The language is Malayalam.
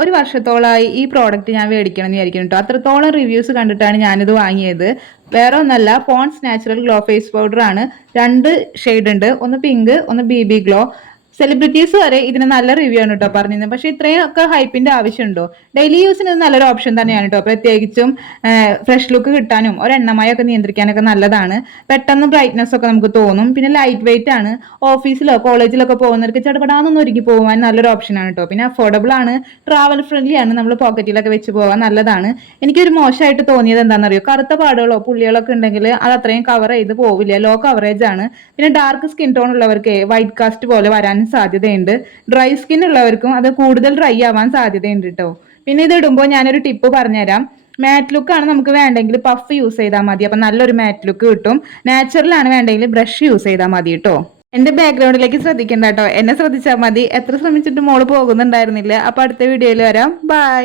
ഒരു വർഷത്തോളമായി ഈ പ്രോഡക്റ്റ് ഞാൻ മേടിക്കണം എന്ന് വിചാരിക്കുന്നു കേട്ടോ. അത്രത്തോളം റിവ്യൂസ് കണ്ടിട്ടാണ് ഞാനിത് വാങ്ങിയത്. വേറെ ഒന്നല്ല, Pond's natural glow face powder ആണ്. 2 ഷെയ്ഡ് ഉണ്ട്, ഒന്ന് പിങ്ക് ഒന്ന് ബി ഗ്ലോ. സെലിബ്രിറ്റീസ് വരെ ഇതിന് നല്ല റിവ്യൂ ആണ് കേട്ടോ പറഞ്ഞിരുന്നത്. പക്ഷെ ഇത്രയും ഒക്കെ ഹൈപ്പിന്റെ ആവശ്യമുണ്ടോ? ഡെയിലി യൂസിന് ഇത് നല്ലൊരു ഓപ്ഷൻ തന്നെയാണ് കേട്ടോ. പ്രത്യേകിച്ചും ഫ്രഷ് ലുക്ക് കിട്ടാനും ഒരെണ്ണമയൊക്കെ നിയന്ത്രിക്കാനൊക്കെ നല്ലതാണ്. പെട്ടെന്ന് ബ്രൈറ്റ്നസ് ഒക്കെ നമുക്ക് തോന്നും. പിന്നെ ലൈറ്റ് വെയിറ്റ് ആണ്. ഓഫീസിലോ കോളേജിലൊക്കെ പോകുന്നവർക്ക് ചടപടാന്നൊന്നും ഒരുക്കി പോകാൻ നല്ലൊരു ഓപ്ഷൻ ആണ് കേട്ടോ. പിന്നെ അഫോർഡബിൾ ആണ്, ട്രാവൽ ഫ്രണ്ട്ലി ആണ്, നമ്മൾ പോക്കറ്റിലൊക്കെ വെച്ച് പോകാൻ നല്ലതാണ്. എനിക്കൊരു മോശമായിട്ട് തോന്നിയത് എന്താണെന്നറിയോ, കറുത്ത പാടുകളോ പുള്ളികളൊക്കെ ഉണ്ടെങ്കിൽ അത് അത്രയും കവർ ചെയ്ത് പോവില്ല, ലോ കവറേജ് ആണ്. പിന്നെ ഡാർക്ക് സ്കിൻ ടോൺ ഉള്ളവർക്ക് വൈറ്റ് കാസ്റ്റ് പോലെ വരാൻ സാധ്യതയുണ്ട്. ഡ്രൈ സ്കിൻ ഉള്ളവർക്കും അത് കൂടുതൽ ഡ്രൈ ആവാൻ സാധ്യതയുണ്ട് കേട്ടോ. പിന്നെ ഇത് ഇടുമ്പോൾ ഞാനൊരു ടിപ്പ് പറഞ്ഞുതരാം. മാറ്റ് ലുക്ക് ആണ് നമുക്ക് വേണ്ടെങ്കിൽ പഫ് യൂസ് ചെയ്താൽ മതി, അപ്പൊ നല്ലൊരു മാറ്റ് ലുക്ക് കിട്ടും. നാച്ചുറൽ ആണ് വേണ്ടെങ്കിൽ ബ്രഷ് യൂസ് ചെയ്താൽ മതി കേട്ടോ. എന്റെ ബാക്ക്ഗ്രൗണ്ടിലേക്ക് ശ്രദ്ധിക്കണ്ട കേട്ടോ, എന്നെ ശ്രദ്ധിച്ചാൽ മതി. എത്ര ശ്രമിച്ചിട്ട് മോള് പോകുന്നുണ്ടായിരുന്നില്ല. അപ്പൊ അടുത്ത വീഡിയോയിൽ വരാം. ബൈ.